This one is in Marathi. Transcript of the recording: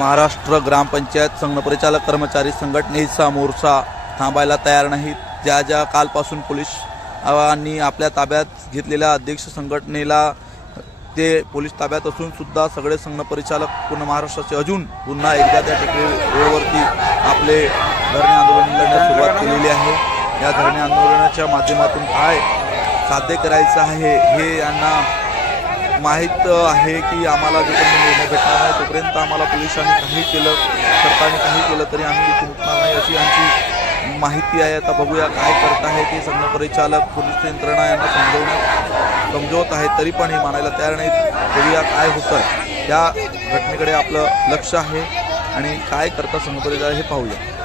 महाराष्ट्र ग्रामपंचायत संघपरिचालक कर्मचारी संघटनेचा मोर्चा थांबायला तयार नाहीत। ज्या ज्या कालपासून पोलिसांनी आपल्या ताब्यात घेतलेल्या अध्यक्ष संघटनेला ते पोलीस ताब्यात असून सुद्धा सगळे संघपरिचालक पूर्ण महाराष्ट्राचे अजून पुन्हा एकदा त्या टेकडी रोडवरती आपले धरणे आंदोलन करण्यास सुरुवात केलेली आहे। या धरणे आंदोलनाच्या माध्यमातून काय साध्य करायचं आहे हे यांना माहीत आहे की आम्हाला जोपर्यंत निर्णय भेटणार नाही तोपर्यंत आम्हाला पोलिसांनी काही केलं, सरकारने काही केलं तरी आम्ही इथून उठणार नाही अशी यांची माहिती आहे। आता बघूया काय करत आहे ते संघपरिचालक, पोलीस यंत्रणा यांना समजवत आहे तरी पण हे मानायला तयार नाहीत। बघूया काय होतं, त्या घटनेकडे आपलं लक्ष आहे आणि काय करता संघपरिचालक हे पाहूया।